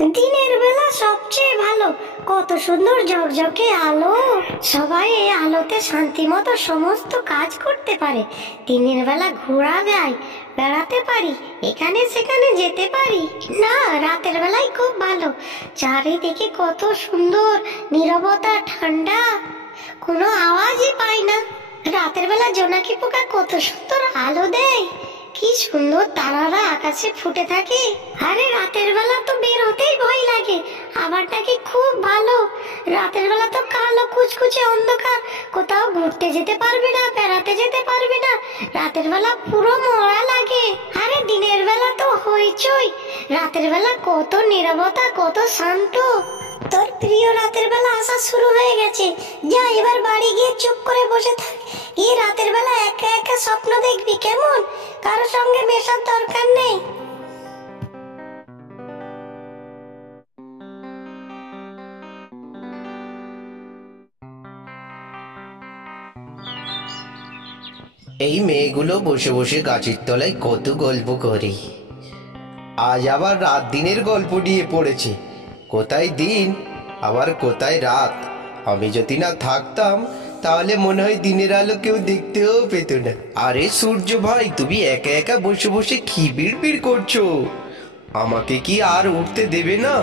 দিনের বেলা সবচেয়ে ভালো, কত সুন্দর ঝকঝকে আলো। সবাই এই আলোতে শান্তি মতো সমস্ত কাজ করতে পারে। দিনের বেলা ঘোরা যায়, বেড়াতে পারি, এখানে সেখানে যেতে পারি। না, রাতের বেলায় খুব ভালো। চারিদিকে কত সুন্দর নীরবতা, ঠান্ডা, কোনো আওয়াজই পাই না। রাতের বেলা জোনাকি পোকা কত সুন্দর আলো দেয়, কি সুন্দর তারারা আকাশে ফুটে থাকে। আরে রাতের বেলা তো বের হতেই ভয় লাগে, আবার নাকি খুব ভালো। রাতের বেলা তো কালো কুচকুচে অন্ধকার, কোথাও ঘুরতে যেতে পারবে না, বেড়াতে যেতে পারবে না। রাতের বেলা পুরো মরা লাগে। আরে দিনের বেলা তো হইচই, রাতের বেলা কত নীরবতা, কত শান্ত। তোর প্রিয় রাতের বেলা আসা শুরু হয়ে গেছে। যা এবার বাড়ি গিয়ে চুপ করে বসে থাক। এই রাতের বেলা একা একা স্বপ্ন দেখবি, কেমন? কারোর সঙ্গে মেশার দরকার নেই। এই মেয়েগুলো বসে বসে গাছের তলায় কত গল্প করে। আজ আবার রাত দিনের গল্প নিয়ে পড়েছে। কোথায় দিন আবার কোথায় রাত। আমি যদি না থাকতাম তাহলে মনে হয় দিনের আলো কেউ দেখতেও পেত না। আরে সূর্য ভাই, তুমি একা একা বসে বসে কি বিড়বিড় করছো? আমাকে কি আর উঠতে দেবে না?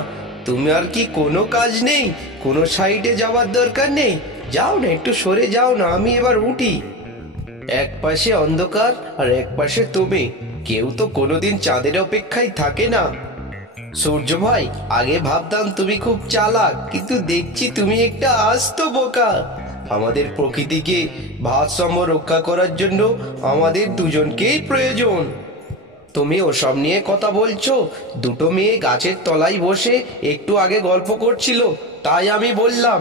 তুমি আর কি কোনো কাজ নেই? কোনো সাইডে যাওয়ার দরকার নেই? যাও না, একটু সরে যাও না, আমি এবার উঠি। এক পাশে অন্ধকার আর এক পাশে তুমি, কেউ তো কোনোদিন চাঁদের অপেক্ষায় থাকে না। সূর্য ভাই, আগে ভাবতাম তুমি খুব চালাক, কিন্তু দেখছি তুমি একটা আস্ত বোকা। আমাদের প্রকৃতিকে ভারসাম্য রক্ষা করার জন্য আমাদের দুজনকেই প্রয়োজন। তুমি ওসব নিয়ে কথা বলছো? দুটো মেয়ে গাছের তলায় বসে একটু আগে গল্প করছিল, তাই আমি বললাম।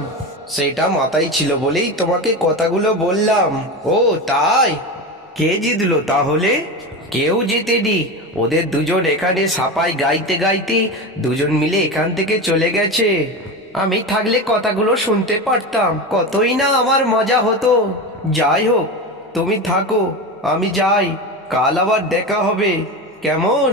সেটা মাথায় ছিল বলেই তোমাকে কথাগুলো বললাম। ও তাই? কে জিতলো তাহলে? কেউ জিতেনি। ওদের দুজন এখানে সাপাই গাইতে গাইতে দুজন মিলে এখান থেকে চলে গেছে। আমি থাকলে কথাগুলো শুনতে পারতাম, কতই না আমার মজা হতো। যাই হোক, তুমি থাকো, আমি যাই। কাল আবার দেখা হবে, কেমন?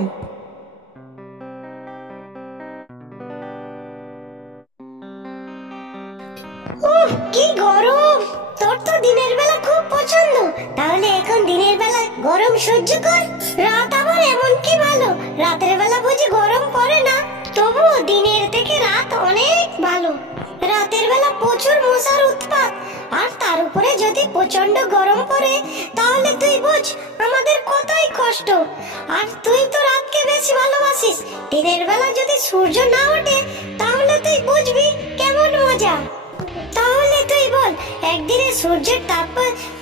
উফ, কি গরম! তোর তো দিনের বেলা খুব পছন্দ, তাহলে এখন দিনের বেলা গরম সহ্য কর। রাত আবার এমন কি ভালো, রাতের বেলা বুঝি গরম পড়ে না? তবুও দিনের থেকে রাত অনেক ভালো। রাতের বেলা প্রচুর মশার উৎপাত, আর তার উপরে যদি প্রচন্ড গরম পড়ে, তাহলে তুই বুঝ আমাদের কতই কষ্ট। আর তুই তো রাতকে বেশি ভালোবাসিস। দিনের বেলা যদি সূর্য না ওঠে, তাহলে তুই বুঝবি কেমন মজা। তাহলে তুই বল, একদিনে সূর্যের তাপ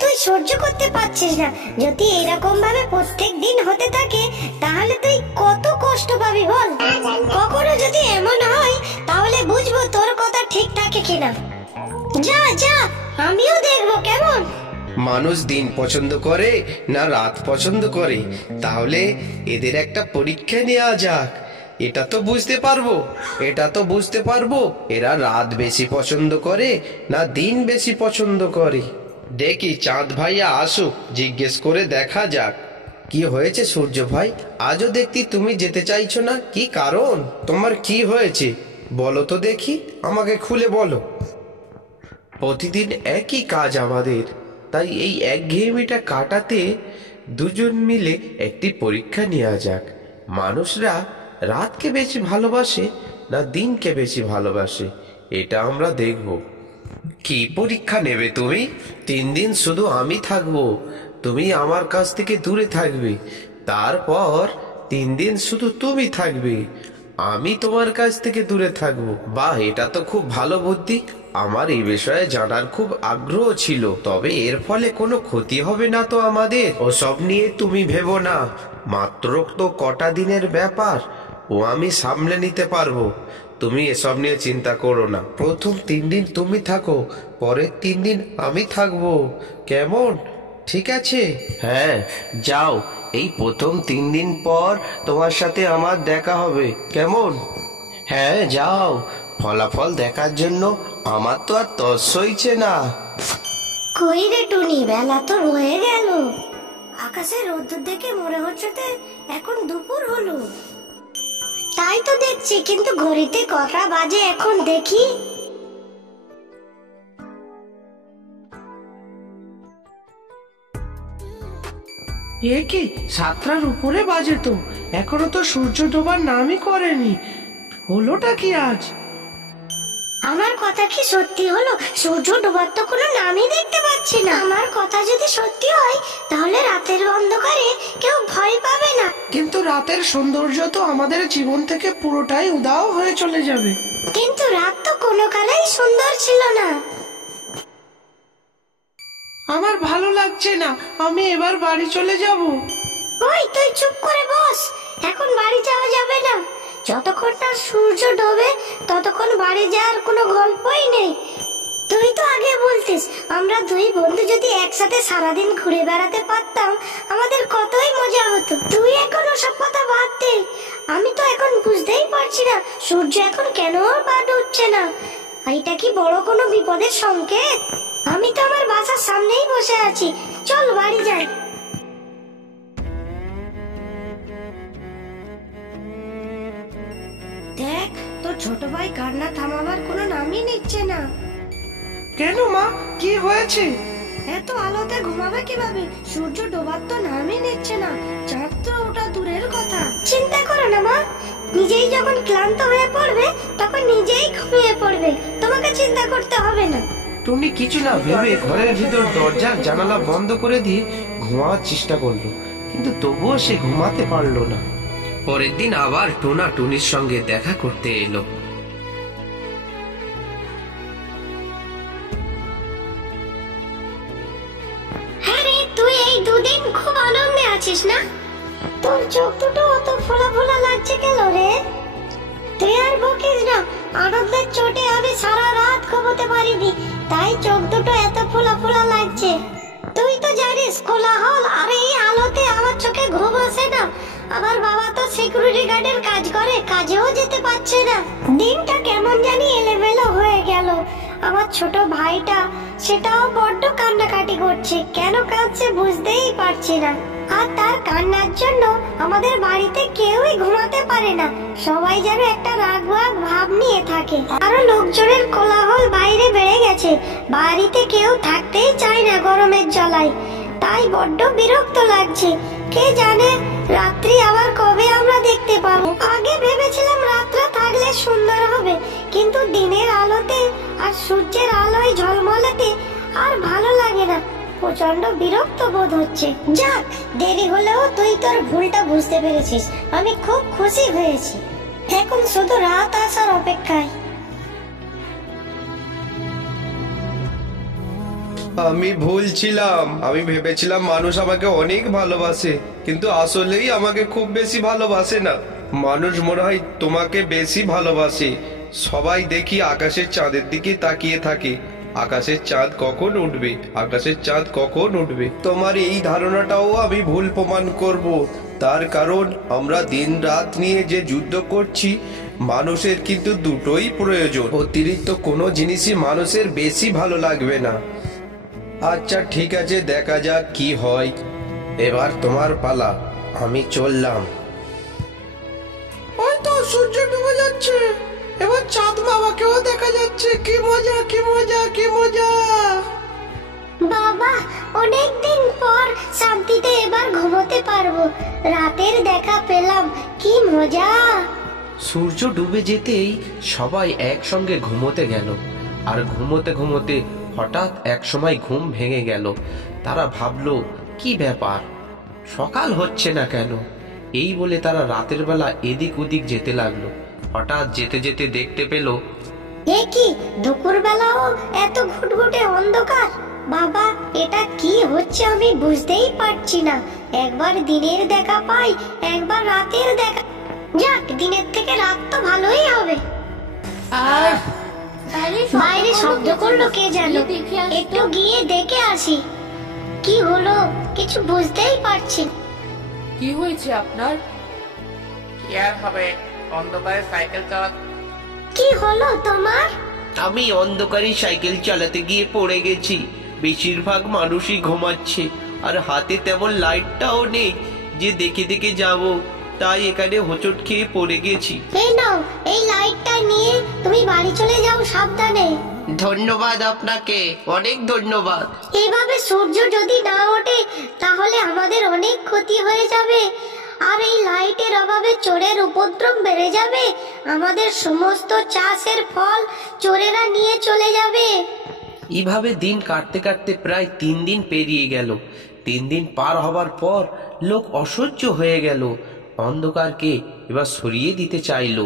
তুই সহ্য করতে পারছিস না, যদি এরকম ভাবে প্রত্যেক দিন হতে থাকে, তাহলে তুই কত কষ্ট পাবি বল। কখনো যদি এমন হয়, তাহলে বুঝবো তোর কথা ঠিক থাকে কিনা। যা যা, আমিও দেখবো কেমন। মানুষ দিন পছন্দ করে না রাত পছন্দ করে? তাহলে এদের একটা পরীক্ষা নেওয়া যাক। এটা তো বুঝতে পারবো এরা রাত বেশি পছন্দ করে না দিন বেশি পছন্দ করে। দেখি চাঁদ ভাইয়া আসুক, জিজ্ঞেস করে দেখা যাক। কি হয়েছে সূর্য ভাই, আজও দেখতি তুমি যেতে চাইছো না? কি কারণ? তোমার কি হয়েছে বলো তো দেখি, আমাকে খুলে বলো। প্রতিদিন একই কাজ আমাদের, তাই এই একঘেয়েমিটা কাটাতে দুজন মিলে একটি পরীক্ষা নেওয়া যাক। মানুষরা রাতকে বেশি ভালোবাসে না দিনকে বেশি ভালোবাসে, এটা আমরা দেখব। কি পরীক্ষা নেবে তুমি? 3 দিন শুধু আমি থাকবো, তুমি আমার কাছ থেকে দূরে থাকবে। তারপর 3 দিন শুধু তুমি থাকবে, আমি তোমার কাছ থেকে দূরে থাকবো। বাহ, এটা তো খুব ভালো বুদ্ধি। আমার এই বিষয়ে জানার খুব আগ্রহ ছিল, তবে এর ফলে কোনো ক্ষতি হবে না তো আমাদের? ওসব নিয়ে তুমি ভেবো না, মাত্র তো কটা দিনের ব্যাপার, ও আমি সামলে নিতে পারবো। তুমি এসব নিয়ে চিন্তা করো না। প্রথম 3 দিন তুমি থাকো, পরের 3 দিন আমি থাকবো, কেমন? ঠিক আছে? হ্যাঁ, যাও। এই প্রথম 3 দিন পর তোমার সাথে আমার দেখা হবে, কেমন? হ্যাঁ যাও, ফলাফল দেখার জন্য আমার তো আর তর সইছে না। কই রে টুনি, বেলা তো রয়ে গেল। আকাশে রোদ্দুর দেখে মনে হচ্ছে এখন দুপুর হলো। তাই তো দেখছি, কিন্তু ঘড়িতে কটা বাজে এখন দেখি। এ কি 7টার উপরে বাজে তো, এখনো তো সূর্য ডোবার নামই করেনি। হলোটা কি আজ? আমার কথা কি সত্যি হলো? সূর্য ডোবার তো কোনো নামই দেখতে পাচ্ছি না। আমার কথা যদি সত্যি হয় তাহলে রাতের অন্ধকারে কেউ ভয় পাবে না। কিন্তু রাতের সৌন্দর্য তো আমাদের জীবন থেকে পুরোটাই উধাও হয়ে চলে যাবে। কিন্তু রাত তো কোনো কালেই সুন্দর ছিল না। আমার ভালো লাগছে না, আমি এবার বাড়ি চলে যাব। ওই তুই চুপ করে বস, এখন বাড়ি যাওয়া যাবে না। যতক্ষণ না সূর্য ডোবে ততক্ষণ বাড়ি যাওয়ার কোনো গল্পই নেই। তুই তো আগে বলতিস আমরা দুই বন্ধু যদি একসাথে সারাদিন ঘুরে বেড়াতে পারতাম আমাদের কতই মজা হতো। তুই এখন ওসব কথা বাদ দে। আমি তো এখন বুঝতেই পারছি না সূর্য এখন কেন বা ডুবছে না। এটা কি বড় কোনো বিপদের সংকেত? আমি তো আমার বাসার সামনেই বসে আছি, চল বাড়ি যাই। দেখ তোর ছোট ভাই কান্না থামাবার কোনো নামই নিচ্ছে না। কেন মা, কি হয়েছে? এত আলোতে ঘুমাবে কিভাবে? সূর্য ডোবার তো নামই নিচ্ছে না, চাঁদ তো ওটা দূরের কথা। চিন্তা করো না মা, নিজেই যখন ক্লান্ত হয়ে পড়বে তখন নিজেই ঘুমিয়ে পড়বে, তোমাকে চিন্তা করতে হবে না। টুনি কিছু না ভেবে ঘরের ভিতর দরজা জানালা বন্ধ করে দিয়ে ঘুমাবার চেষ্টা করলো, কিন্তু তবুও সে ঘুমাতে পারলো না। পরের দিন আবার টোনা টুনির সঙ্গে দেখা করতে এলো। হ্যাঁ রে, তুই এই দুদিন খুব আনন্দে আছিস না? তোর চোখ দুটো অত ফোলা ফোলা লাগছে কেন রে? তুই আর বকিস না, আনন্দের চোটে আমি সারা রাত ঘুমোতে পারিনি, তাই চোখ দুটো এত ফোলা ফোলা লাগছে। তুই তো জানিস কোলাহল আর এই আলোতে আমার চোখে ঘুম আসে না। আমার বাবা তো সিকিউরিটি গার্ডের কাজ করে, কাজেও যেতে পারছে না। দিনটা কেমন জানি এলোমেলো হয়ে গেল। আমার ছোট ভাইটা সেটাও বড্ড কান্নাকাটি করছে, কেন কাঁদছে বুঝতেই পারছি না। আর তার কান্নার জন্য আমাদের বাড়িতে কেউই ঘুমাতে পারে না, সবাই যেন একটা রাগ রাগ ভাব নিয়ে থাকে। আরো লোকজনের কোলাহল বাইরে বেড়ে গেছে, বাড়িতে কেউ থাকতেই চায় না গরমের জ্বালায়, তাই বড্ড বিরক্ত লাগছে। কে জানে রাত্রি আবার কবে আমরা দেখতে পাবো। আগে ভেবেছিলাম রাতটা থাকলে সুন্দর হবে, কিন্তু দিনের আলোতে আর সূর্যের আলোয় ঝলমলেতে আর ভালো লাগে না, প্রচন্ড বিরক্ত বোধ হচ্ছে। যাক, দেরি হলেও তুই তোর ভুলটা বুঝতে পেরেছিস, আমি খুব খুশি হয়েছি। এখন শুধু রাত আসার অপেক্ষায়। আমি ভুল ছিলাম, আমি ভেবেছিলাম মানুষ আমাকে অনেক ভালোবাসে, কিন্তু আসলেই আমাকে খুব বেশি ভালোবাসে না। মানুষ মনে হয় তোমাকে বেশি ভালোবাসে। সবাই দেখি আকাশের চাঁদের দিকে তাকিয়ে থাকে, আকাশের চাঁদ কখন উঠবে, আকাশের চাঁদ কখন উঠবে। তোমার এই ধারণাটাও আমি ভুল প্রমাণ করব, তার কারণ আমরা দিন রাত নিয়ে যে যুদ্ধ করছি, মানুষের কিন্তু দুটোই প্রয়োজন। অতিরিক্ত কোনো জিনিসই মানুষের বেশি ভালো লাগবে না। আচ্ছা ঠিক আছে, দেখা যাক কি হয়। এবার তোমার পালা, আমি চললাম। ওই তো সূর্য ডুবে যাচ্ছে, এবার চাঁদ বাবাকেও দেখা যাচ্ছে। কি মজা, কি মজা, কি মজা! বাবা, অনেকদিন পর শান্তিতে এবার ঘুমোতে পারবো, রাতের দেখা পেলাম, কি মজা। সূর্য ডুবে যেতেই সবাই একসঙ্গে ঘুমোতে গেল, আর ঘুমোতে ঘুমোতে হঠাৎ এক সময় ঘুম ভেঙে গেল। তারা ভাবলো কি ব্যাপার, সকাল হচ্ছে না কেন? এই বলে তারা রাতের বেলা এদিক ওদিক যেতে লাগলো। হঠাৎ যেতে যেতে দেখতে পেল, এ কি, দুপুর বেলাও এত ঘুটঘুটে অন্ধকার। বাবা, এটা কি হচ্ছে আমি বুঝতেই পারছি না। একবার দিনের দেখা পাই, একবার রাতের দেখা। যাক, দিনের থেকে রাত তো ভালোই হবে। বাইরে শব্দ করলো কে জানো, একটু গিয়ে দেখে আসি। কি হলো কিছু বুঝতেই পারছি না। কি হয়েছে আপনার? কি আর হবে, অন্ধকারে সাইকেল চালা। কি হলো তোমার? আমি অন্ধকারে সাইকেল চালাতে গিয়ে পড়ে গেছি। বেশিরভাগ মানুষই ঘুমাচ্ছে, আর হাতে তেমন লাইটটাও নেই যে দেখে দেখে যাব তাই এখানে হোঁচট খেয়ে পড়ে গেছি। এই নাও, এই লাইটটা নিয়ে তুমি বাড়ি চলে যাও সাবধানে। ধন্যবাদ আপনাকে, অনেক ধন্যবাদ। এইভাবে সূর্য যদি না ওঠে তাহলে আমাদের অনেক ক্ষতি হয়ে যাবে, আর এই লাইটের অভাবে চোরের উপদ্রব বেড়ে যাবে। আমাদের সমস্ত চাষের ফল চোরেরা নিয়ে চলে যাবে। এইভাবে দিন কাটতে কাটতে প্রায় 3 দিন পেরিয়ে গেল। 3 দিন পার হবার পর লোক অসহ্য হয়ে গেল, অন্ধকারকে এবার সরিয়ে দিতে চাইলো।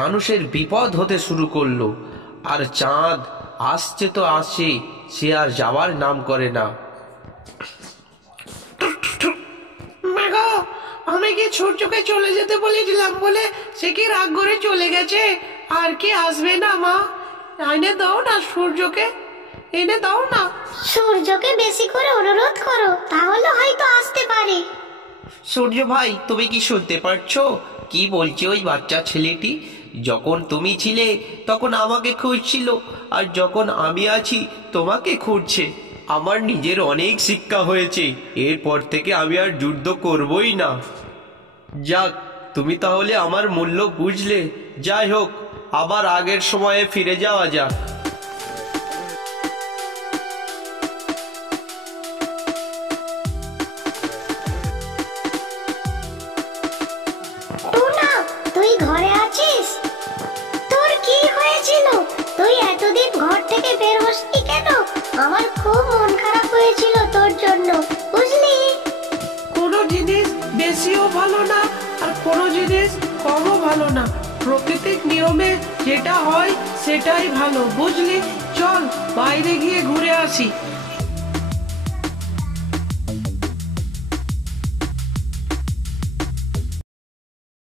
মানুষের বিপদ হতে শুরু করলো, আর চাঁদ আসছে তো আসে, সে আর যাওয়ার নাম করে না। মাগো, আমি কি সূর্যকে চলে যেতে বলেছিলাম বলে সে কি রাগ করে চলে গেছে? আর কি আসবে না? মা, এনে দাও না সূর্যকে, এনে দাও না। সূর্যকে বেশি করে অনুরোধ করো, তাহলে হয়তো আসতে পারে। সূর্য ভাই, তুমি কি শুনতে পারছো কি বলছে ওই বাচ্চা ছেলেটি? যখন তুমি ছিলে তখন আমাকে খুঁজছিল, আর যখন আমি আছি তোমাকে খুঁজছে। আমার নিজের অনেক শিক্ষা হয়েছে, এরপর থেকে আমি আর যুদ্ধ করবই না। যাক, তুমি তাহলে আমার মূল্য বুঝলে। যাই হোক, আবার আগের সময়ে ফিরে যাওয়া যাক। টুনা, তুই ঘরে আছিস? তোর কি হয়েছিল? তুই এতদিন ঘর থেকে বের হসনি কেন? আমার খুব মন খারাপ হয়েছিল তোর জন্য, বুঝলি? কোনো জিনিস বেশিও ভালো না, আর কোনো জিনিস কমও ভালো না। প্রকৃতিক নিয়মে যেটা হয় সেটাই ভালো, বুঝলি? চল বাইরে গিয়ে ঘুরে আসি।